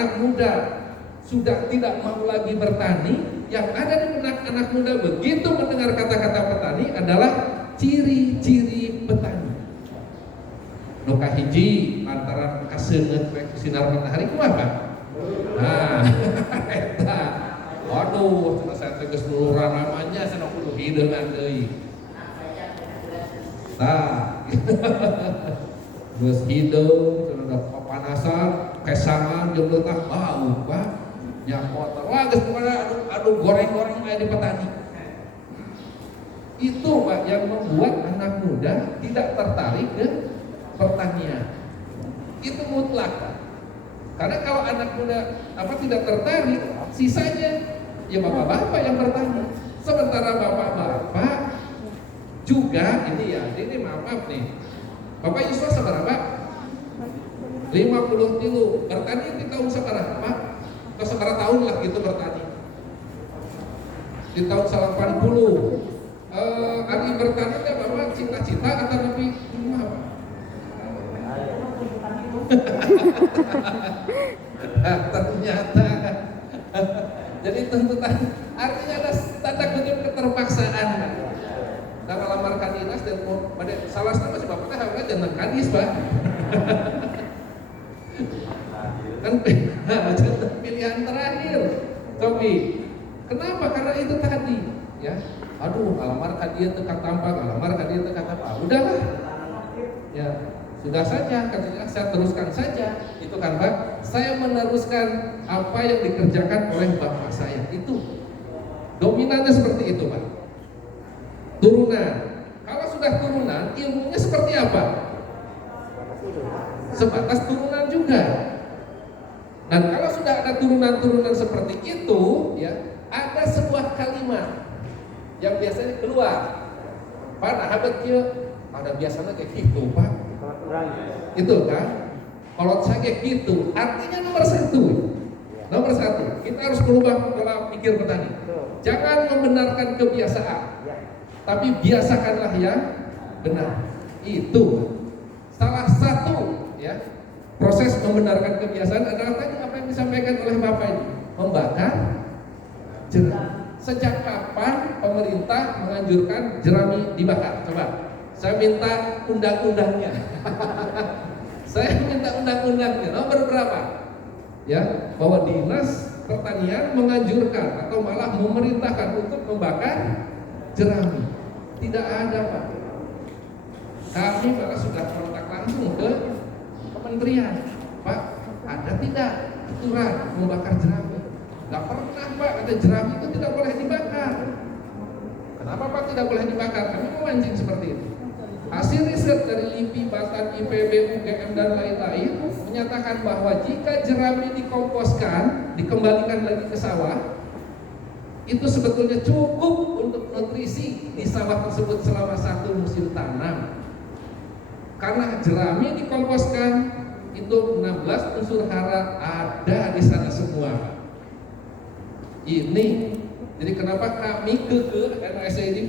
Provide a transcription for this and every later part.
anak muda sudah tidak mau lagi bertani, yang ada di benak anak muda begitu mendengar kata-kata petani adalah ciri-ciri petani. Nu kahiji antara kaseungeut sinar matahari kumaha? Nah, eta. Waduh, cenah saya teh geus luluran namanya cenah kudu hideungan deui. Tah. Geus hideung cenah papanasan, kesangan jeung leutah bau, Pak. Nya kotor. Wah, geus adu goreng-goreng aya di petani. Itu Pak yang membuat anak muda tidak tertarik ke pertanian. Itu mutlak, Pak. Karena kalau anak muda tidak tertarik, sisanya ya bapak-bapak yang bertani. Sementara bapak-bapak juga ini maaf nih. Bapak Yusuf seberapa? 53 bertani di tahun seberapa Pak? Atau seberapa tahun lah gitu bertani? Di tahun 80. Ari bertani ya Bapak cita-cita atau lebih apa? Ternyata jadi tuntutan artinya ada tanda kutip keterpaksaan. Nah melamar kadinas dan pada salah satu masih bapaknya harusnya jangan kadis Pak. Kan pilihan terakhir. Tapi kenapa? Karena itu tadi ya. Aduh, alamar kadieu teu katampak, alamar kadieu teu katampak. Udahlah. Ya, sudah saja, katanya saya teruskan saja. Itu kan Pak, saya meneruskan apa yang dikerjakan oleh bapak saya. Itu dominannya seperti itu Pak. Turunan. Kalau sudah turunan, ilmunya seperti apa? Sebatas turunan juga. Dan kalau sudah ada turunan-turunan seperti itu, ya, ada sebuah kalimat yang biasanya keluar. Pak, nah habat kieu ada biasanya kayak gitu, Pak. Itu kan? Kalau saya kayak gitu, artinya nomor satu, kita harus berubah pola pikir petani. Jangan membenarkan kebiasaan, tapi biasakanlah yang benar. Itu salah satu ya proses membenarkan kebiasaan adalah tadi apa yang disampaikan oleh Bapak ini, membakar jerami. Sejak kapan pemerintah menganjurkan jerami dibakar? Coba, saya minta undang-undangnya. Saya minta undang-undangnya. Nomor berapa? Ya, bahwa dinas pertanian menganjurkan atau malah memerintahkan untuk membakar jerami. Tidak ada Pak. Kami malah sudah kontak langsung ke kementerian. Pak, ada tidak aturan membakar jerami? Gak pernah Pak, ada jerami itu tidak boleh dibakar. Kenapa Pak tidak boleh dibakar? Kami memancing seperti itu. Hasil riset dari LIPI, Batan, IPB, UGM dan lain-lain menyatakan bahwa jika jerami dikomposkan, dikembalikan lagi ke sawah, itu sebetulnya cukup untuk nutrisi di sawah tersebut selama 1 musim tanam. Karena jerami dikomposkan, itu 16 unsur hara ada di sana semua. Ini, jadi kenapa kami NSA ini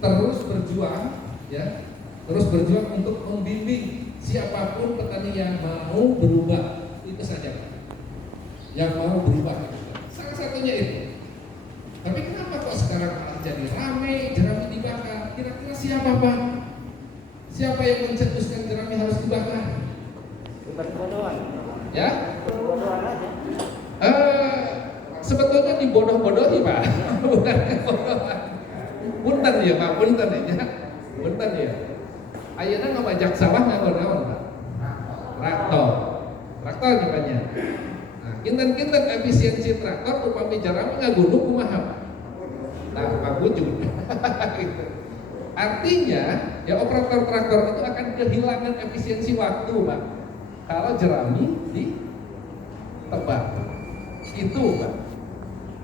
terus berjuang, ya, terus berjuang untuk membimbing siapapun petani yang mau berubah, itu saja, yang mau berubah, salah satunya itu. Tapi kenapa kok sekarang malah jadi ramai jerami dibakar? Kira-kira siapa Pak? Siapa yang mencetuskan jerami harus dibakar? Bodohan. Ya? Bodohan aja. Sebetulnya dibodoh-bodohi Pak. Bukan bodohan. Punten ya Pak, punten ya. Punten ya. Ayeuna ngabajak sawah nganggo naon Pak? Traktor. Traktor namanya. Nah, kinten-kinten efisiensi traktor upami jerami ngagunduk kumaha Pak? Nah, ngagunduk. Gitu. Artinya, ya operator traktor itu akan kehilangan efisiensi waktu Pak. Kalau jerami ditebak. Itu Pak.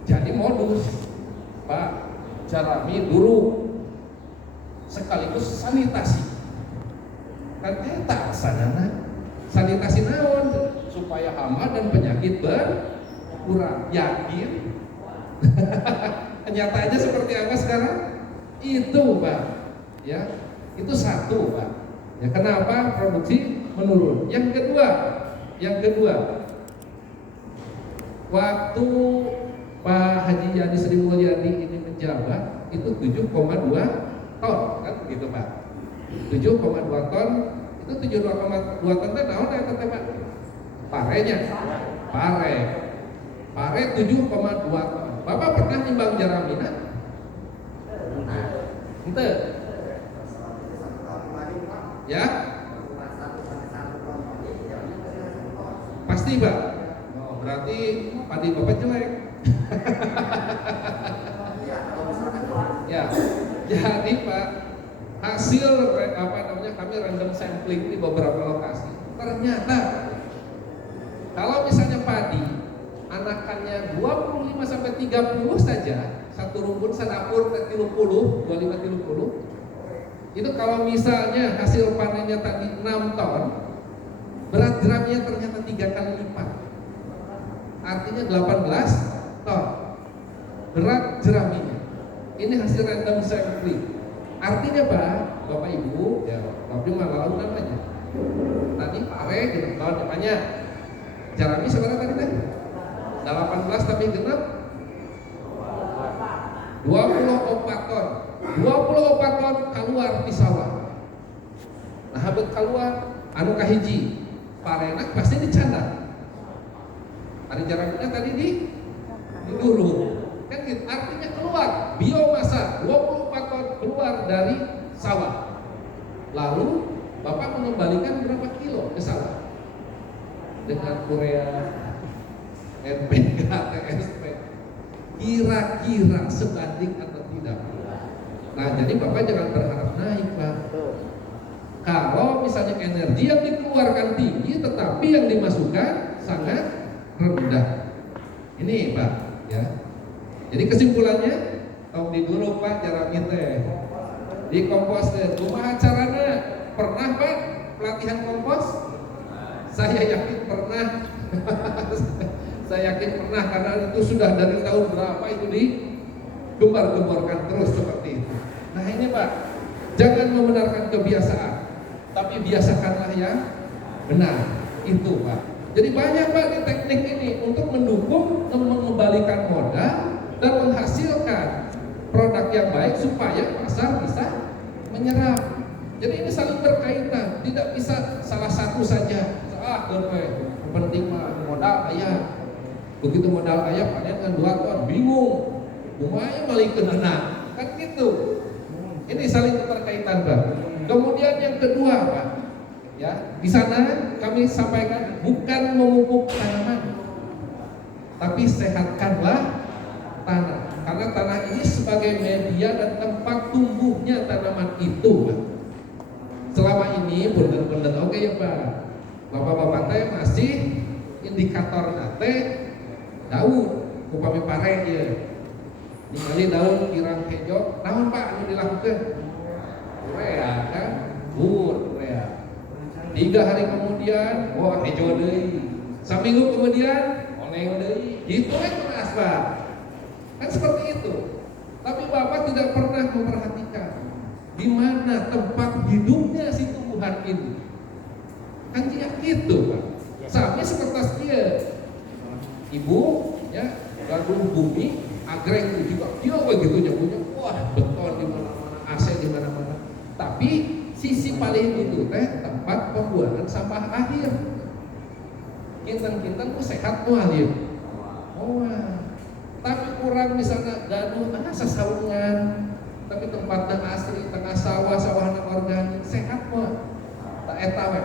Jadi modus Pak, jerami dulu sekaligus sanitasi. Kan eta asalna sanitasi naon supaya hama dan penyakit berkurang. Yakin? Nyatanya seperti apa sekarang? Itu Pak. Ya, itu satu Pak. Ya, kenapa produksi menurun? Yang kedua, waktu Pak Haji Yani Sri Mulyani ini menjabat itu 7,2 ton kan begitu Pak. 7,2 ton itu 7,2 ton teh naon eta teh Pak? Parenya. Pare 7,2 ton. Bapak pernah nimbang jaramina? Ente. Ya? Pasti Pak. Oh, berarti padi Bapak jelek. Ya. Jadi Pak, hasil kami random sampling di beberapa lokasi. Ternyata kalau misalnya padi anakannya 25 sampai 30 saja, satu rumpun sadapur 30, 25 30. Itu kalau misalnya hasil panennya tadi 6 ton, berat jeramnya ternyata 3 kali lipat. Artinya 18 ton berat jeraminya. Ini hasil random sampling. Artinya Pak, Bapak Ibu, ya tapi malah namanya. Tadi pare gitu tahun depannya. Jarami seberapa tadi teh? 18 tapi genap 24 ton. 24 ton keluar di sawah. Nah, habet keluar anu kahiji, parenak pasti dicanda. Hari jaraminya tadi di dulu. Kan gitu, artinya keluar biomasa 24 ton keluar dari sawah. Lalu Bapak mengembalikan berapa kilo ke sawah? Dengan Korea, NPK, TSP, kira-kira sebanding atau tidak? Nah, jadi Bapak jangan berharap naik Pak. Kalau misalnya energi yang dikeluarkan tinggi, tetapi yang dimasukkan sangat rendah. Ini Pak, ya. Jadi kesimpulannya, tong di dulu Pak jarami teh di kompos teh. Kumaha carana? Pernah Pak pelatihan kompos? Saya yakin pernah. Saya yakin pernah karena itu sudah dari tahun berapa itu digembar-gemborkan terus seperti itu. Nah ini Pak, jangan membenarkan kebiasaan, tapi biasakanlah yang benar. Itu Pak. Jadi banyak Pak di teknik ini untuk mendukung mengembalikan modal dan menghasilkan produk yang baik supaya pasar bisa menyerap. Jadi ini saling berkaitan, tidak bisa salah satu saja. Penting modal ayah. Begitu modal ayah panen kan 2 ton, bingung. Bunganya malah kena, kan gitu. Ini saling keterkaitan Pak. Kemudian yang kedua Pak, ya di sana kami sampaikan bukan memupuk tanaman, tapi sehatkanlah tanah. Karena tanah ini sebagai media dan tempat tumbuhnya tanaman itu Pak. Selama ini benar-benar oke ya Pak. Bapak-bapak teh masih indikator nate daun upami pare ya. Ningali daun kirang hejo, naon Pak anu dilakukan? Urea kan, urea. 3 hari kemudian, wah hejo deui. Saminggu kemudian, oneng deui. Gitu kan keras Pak. Kan seperti itu. Tapi Bapak tidak pernah memperhatikan di mana tempat hidupnya si tumbuhan ini. Kan dia gitu Pak. Sampai seperti dia. Ibu ya, gaduh bumi, agreng juga dia begitu punya. Wah, beton di mana-mana, AC di mana-mana. Tapi sisi paling itu teh tempat pembuangan sampah akhir. Kinten-kinten ku sehat tuh alir. Oh, tapi kurang misalnya gaduh sasaungan, tapi tempatnya asli tengah sawah-sawah organik sehat mah. Tak eta we.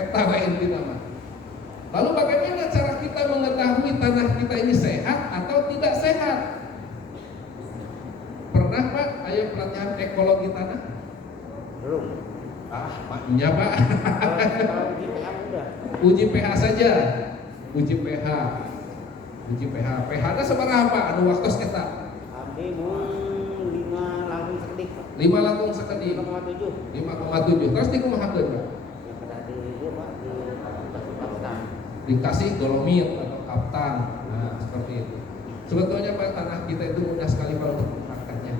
Eta we intina mah. Lalu bagaimana cara kita mengetahui tanah kita ini sehat atau tidak sehat? Pernah Pak, ayo pelatihan ekologi tanah? Belum. Maknya Pak. Uji pH saja. Uji pH. pH-nya seberapa? Anu waktos kita? Abdi mun 5 langkung sekedik. 5 langkung sekedik. 5,7. 5,7. Terus dikumahakeun Pak? Ya kada di ieu Pak di kaptan. Dikasih dolomit atau kaptan. Nah, seperti itu. Sebetulnya Pak, tanah kita itu mudah sekali kalau untuk memanfaatkannya.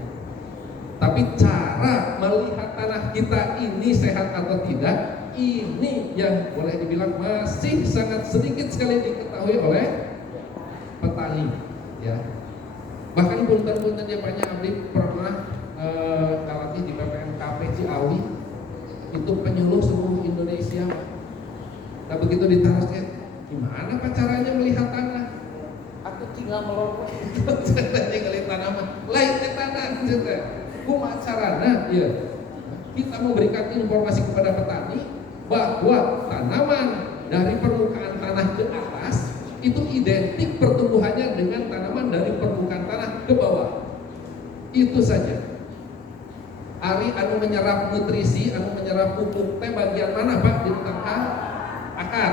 Tapi cara melihat tanah kita ini sehat atau tidak ini yang boleh dibilang masih sangat sedikit sekali diketahui oleh petani, ya. Bahkan punten-puntennya banyak abdi pernah kalatih di BPMKP Ciawi itu penyuluh seluruh Indonesia. Nah begitu ditarasnya, gimana Pak caranya melihat tanah? Aku tinggal melorot, tinggalin tanaman, lain ke tanah, kumaha carana, ya. Kita memberikan informasi kepada petani bahwa tanaman dari permukaan tanah ke atas itu identik pertumbuhannya dengan tanaman dari permukaan tanah ke bawah. Itu saja. Ari anu menyerap nutrisi, anu menyerap pupuk teh bagian mana Pak? Di tengah akar.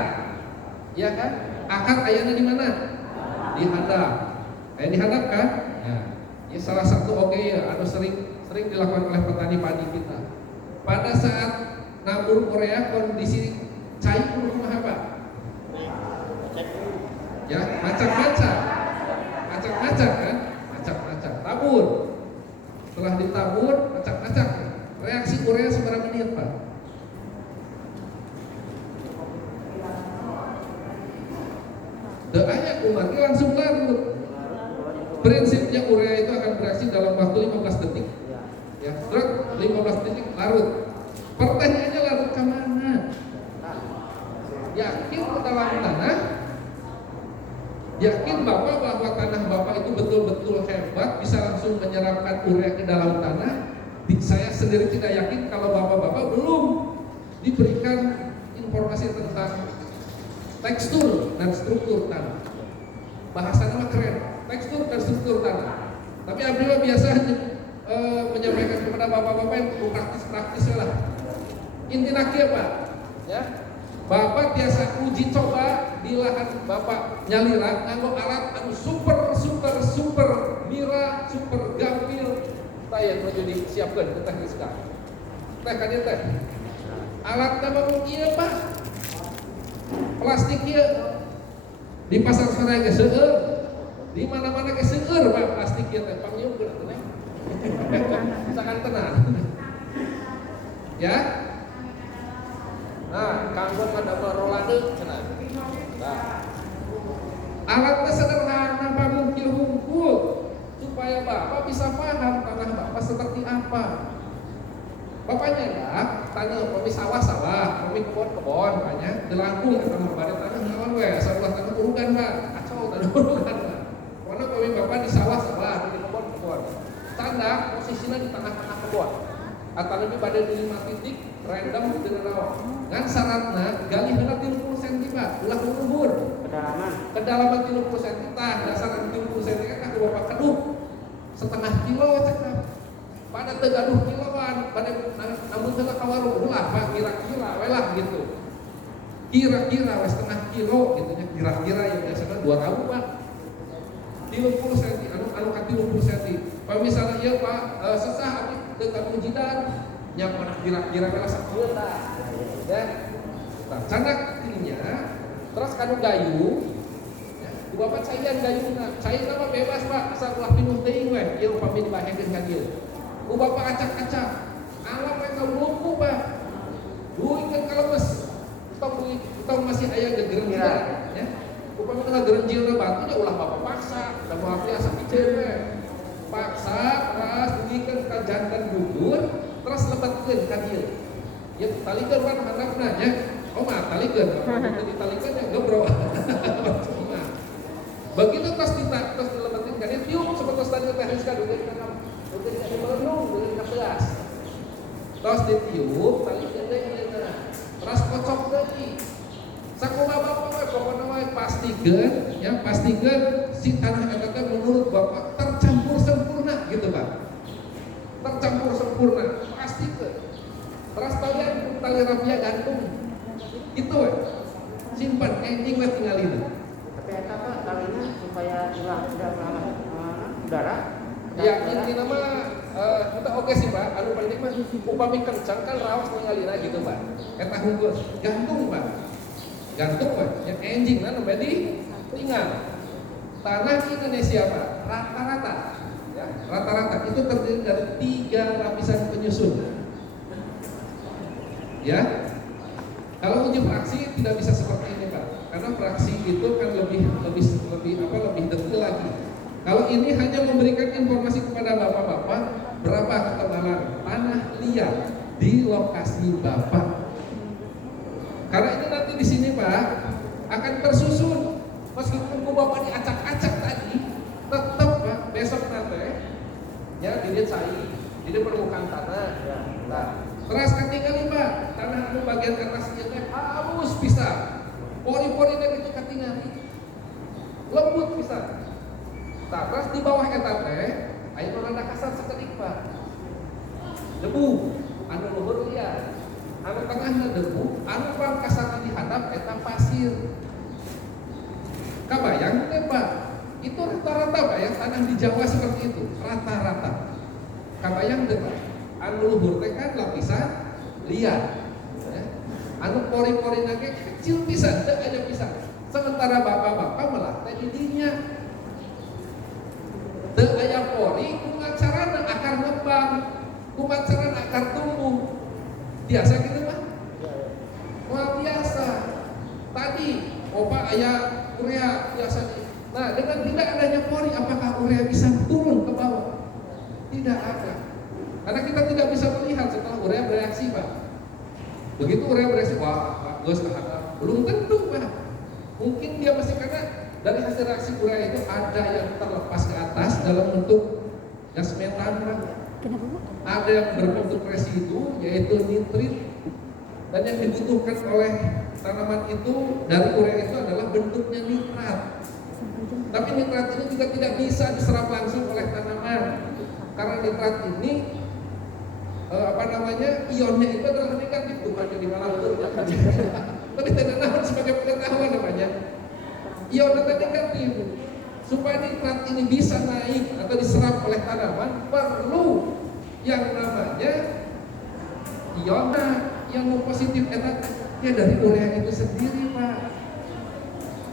Ya kan? Akar ayana di mana? Di hadap. Kayak di hadap kan? Ya. Ini salah satu ya, anu sering dilakukan oleh petani padi kita. Pada saat nabur Korea kondisi cair kumaha Pak? Ya, macam-macam kan? Macam-macam. Tabur. Setelah ditabur, macam-macam. Reaksi urea seberapa menit Pak? Doanya umatnya langsung larut. Prinsipnya urea itu akan bereaksi dalam waktu 15 detik. Ya, 15 detik larut. Pertanyaannya larut ke mana? Yakin ke dalam tanah? Yakin Bapak bahwa tanah Bapak itu betul-betul hebat bisa langsung menyerapkan urea ke dalam tanah? Saya sendiri tidak yakin kalau Bapak-bapak belum diberikan informasi tentang tekstur dan struktur tanah. Bahasanya mah keren, tekstur dan struktur tanah. Tapi Abdullah biasanya menyampaikan kepada bapak-bapak yang praktis-praktis lah. Intinya Pak, ya. Bapak biasa uji coba di lahan Bapak nyalira nganggo alat anu super mira, super gampil. Taya menuju disiapkan ke teknis sekarang. Teh kan teh. Alat nama ieu Pak. Plastik ieu di pasar sana geus seueur. Di mana-mana geus seueur Pak plastik ieu teh pangnyung geus teh. Misalkan tenan. Ya. Nah, kanggo ngadamel rolade cenah. Nah. Alatnya sederhana Pak hungkul supaya Bapak bisa paham tanah Bapak seperti apa. Bapaknya lah, tanah kami sawah-sawah, kami kebon-kebon, makanya delangkung atau membari tanah naon we, asal buat tanah urugan Pak, kacau tanah urugan Pak. Karena kami Bapak di sawah-sawah, di kebon-kebon. Tanda posisinya di tengah-tengah kebon. Atau lebih pada di 5 titik random dengan rawa. Ngan syaratnya gali heula 30 cm Pak, ulah umur. Kedalaman 30 cm tah, dasar 30 cm kan Bapak keduk setengah kilo cekap. Pada tegaduh kiloan, pada namun heula ka warung ulah Pak kira-kira we lah gitu. Kira-kira we setengah kilo gitu nya, kira-kira yang biasanya 2 Pak. 30 cm anu ka 30 cm. Pak misalnya ieu Pak sesah abdi teu kamu jidan nya mana kira-kira we lah sakieu tah. Ya. Tah candak ininya terus kanu gayu ya, Bapak caian gayuna. Caian mah bebas Pak, asal ulah pinuh teuing we, ieu upami dibahekeun ka dieu. Bapak acak-acak, alam mereka lumpuh Pak. Duit kan kalemes, tong masih ayah gegerenjil, ya. Upami tengah gerenjil batunya ulah Bapak paksa, dan Bapak biasa kecil paksa, terus dugikan ka jantan gugur, terus lebatkeun ka dieu. Ya talikeun kan handapna nya. Oh mah talikeun, kalau ditalikeun ya gebro. Begitu terus dilebatkeun ka dieu, tiup seperti tadi teknis ka dugikan ka udah jadi melendung dari kebelas, terus ditiup, tali jendeng terus kocok lagi. Sakumaha Bapak pokoknya pastikan si tanah eta menurut Bapak tercampur sempurna gitu Pak. Tercampur sempurna, pastikan. Terus kalian tali rafia gantung, gitu we. Simpan, anjing we tinggalin. Tapi eta Pak talinya supaya tidak merambat udara. Ya intinya mah kita oke sih Pak, anu penting mah upami kencang kan raos mengalirna gitu Pak. Eta hungkul gantung Pak. Gantung Pak, yang enjing na nembe di tinggal. Tanah Indonesia Pak, rata-rata ya, rata-rata itu terdiri dari 3 lapisan penyusun. Ya. Kalau uji fraksi tidak bisa seperti ini Pak, karena fraksi itu kan lebih detail lagi. Kalau ini hanya memberikan informasi kepada bapak-bapak berapa ketebalan tanah liat di lokasi bapak. Karena ini nanti di sini Pak akan tersusun, meskipun bapak diacak-acak tadi, tetap Pak besok nanti ya dilihat saya, jadi permukaan tanah. Ya. Nah, terus ketinggalan Pak, tanah itu bagian atasnya halus bisa, pori-porinya gitu ketinggalan, lembut bisa. Nah, terus di bawah eta teh aya rada kasar sekedik Pak. Debu, anu luhur liat, anu tengahna debu, anu paling kasarna dihadap eta pasir. Kabayang teh Pak, itu rata-rata Pak ya tanah di Jawa seperti itu, rata-rata. Kabayang teh Pak, anu luhur teh kan lapisan liat. Ya. Anu pori-pori nage kecil pisan, teu aya pisan. Sementara bapak-bapak melah teh di dinya. Teu aya pori kumacarana akar ngembang, kumacarana akar tumbuh. Biasa gitu Pak? Wah biasa. Tadi opa aya urea biasa nih. Nah, dengan tidak adanya pori, apakah urea bisa turun ke bawah? Tidak ada. Karena kita tidak bisa melihat setelah urea bereaksi Pak. Begitu urea bereaksi, wah bagus kehadap. Belum tentu Pak. Mungkin dia masih karena dari hasil reaksi urea itu ada yang terlepas ke atas dalam bentuk gas metan Pak. Ada yang berbentuk residu yaitu nitrit, dan yang dibutuhkan oleh tanaman itu dari urea itu adalah bentuknya nitrat. Tapi nitrat ini juga tidak bisa diserap langsung oleh tanaman karena nitrat ini ionnya itu adalah negatif, bukannya di mana tapi tidak nahan sebagai pengetahuan namanya ionnya negatif. Supaya nitrat ini bisa naik atau diserap oleh tanaman perlu yang namanya iona yang positif ya dari urea itu sendiri Pak.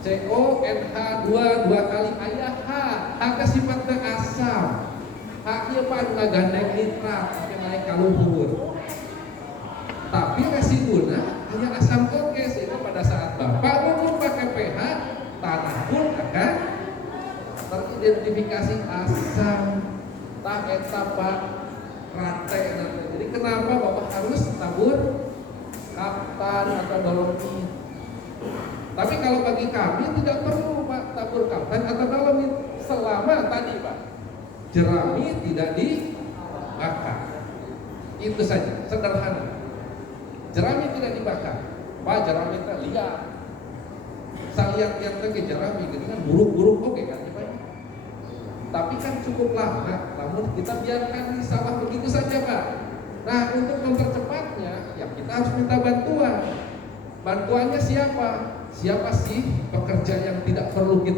CONH2 dua kali ayah H sifatnya asam. H ieu Pak ngagandeng nitrat yang naik ka luhur. Tapi residuna hanya asam oke, sehingga pada saat Bapak ngomong pakai pH, tanah pun akan teridentifikasi asam. Tah eta Pak rate nanti. Jadi kenapa Bapak harus tabur kaftan atau dolomit? Tapi kalau bagi kami tidak perlu Pak tabur kaftan atau dolomit selama tadi Pak jerami tidak dibakar. Itu saja, sederhana. Jerami tidak dibakar. Pak jerami itu lihat. Saliat-liat ke jerami gitu kan buruk-buruk oke kan Pak. Tapi kan cukup lama, namun kita biarkan di sawah begitu saja Pak. Nah untuk mempercepatnya, ya kita harus minta bantuan. Bantuannya siapa? Siapa sih pekerja yang tidak perlu kita